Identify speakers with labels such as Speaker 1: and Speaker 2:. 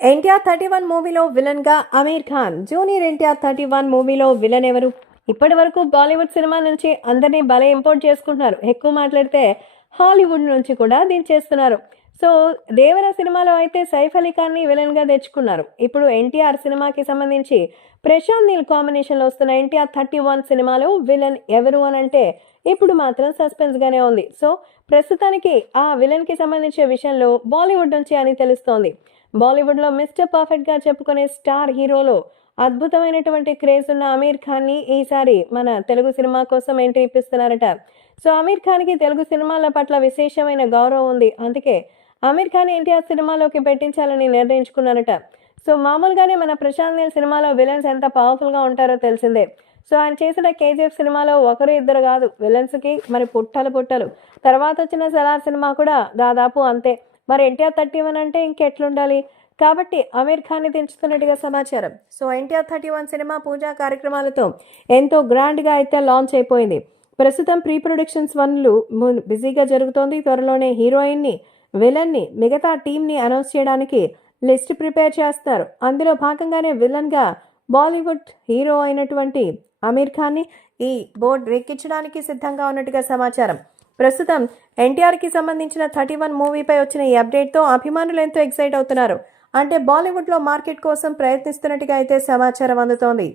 Speaker 1: NTR thirty one మూవీలో విలన్గా Aamir Khan junior NTR thirty one మూవీలో విలన్ ఎవరు? ఇప్పటి వరకు బాలీవుడ్ సినిమా నుంచి అందరినీ భలే ఇంపోర్ట్ చేసుకుంటున్నారు. ఎక్కువ మాట్లాడితే హాలీవుడ్ నుంచి కూడా దించేస్తున్నారు సో దేవర సినిమాలో అయితే సైఫ్ అలీ ఖాన్ని విలన్గా తెచ్చుకున్నారు. ఇప్పుడు ఎన్టీఆర్ సినిమాకి సంబంధించి ప్రశాంత్ నీల్ కాంబినేషన్లో వస్తున్న ఎన్టీఆర్ థర్టీ వన్ సినిమాలో విలన్ ఎవరు అని అంటే ఇప్పుడు మాత్రం సస్పెన్స్గానే ఉంది. సో ప్రస్తుతానికి ఆ విలన్కి సంబంధించిన విషయంలో బాలీవుడ్ నుంచి అని తెలుస్తోంది. బాలీవుడ్లో మిస్టర్ పర్ఫెక్ట్గా చెప్పుకునే స్టార్ హీరోలో అద్భుతమైనటువంటి క్రేజ్ ఉన్న అమీర్ ఖాన్ని ఈసారి మన తెలుగు సినిమా కోసం ఎంట్రీ ఇప్పిస్తున్నారట సో అమీర్ ఖాన్కి తెలుగు సినిమాల పట్ల విశేషమైన గౌరవం ఉంది. అందుకే అమీర్ ఖాన్ ఎన్టీఆర్ సినిమాలోకి పెట్టించాలని నిర్ణయించుకున్నారట. సో మామూలుగానే మన ప్రశాంత్ నీల్ సినిమాలో విలన్స్ ఎంత పవర్ఫుల్గా ఉంటారో తెలిసిందే. సో ఆయన చేసిన కేజీఎఫ్ సినిమాలో ఒకరు ఇద్దరు కాదు విలన్స్కి మరి పుట్టలు పుట్టలు. తర్వాత వచ్చిన సలార్ సినిమా కూడా దాదాపు అంతే. మరి ఎన్టీఆర్ థర్టీ వన్ అంటే ఇంకెట్లుండాలి? కాబట్టి అమీర్ ఖాన్ని దించుతున్నట్టుగా సమాచారం. So NTR thirty one cinema పూజా కార్యక్రమాలతో ఎంతో గ్రాండ్గా అయితే లాంచ్ అయిపోయింది. ప్రస్తుతం ప్రీ ప్రొడక్షన్స్ వన్లు బిజీగా జరుగుతోంది. త్వరలోనే హీరోయిన్ని విలన్ని మిగతా టీంని అనౌన్స్ చేయడానికి లిస్ట్ ప్రిపేర్ చేస్తారు. అందులో భాగంగానే విలన్గా బాలీవుడ్ హీరో అయినటువంటి అమీర్ ఖాన్ని ఈ బోర్డు రెక్కించడానికి సిద్ధంగా ఉన్నట్టుగా సమాచారం. ప్రస్తుతం ఎన్టీఆర్కి సంబంధించిన థర్టీ వన్ మూవీపై వచ్చిన ఈ అప్డేట్తో అభిమానులు ఎంతో ఎక్సైట్ అవుతున్నారు. అంటే బాలీవుడ్లో మార్కెట్ కోసం ప్రయత్నిస్తున్నట్టుగా అయితే సమాచారం అందుతోంది.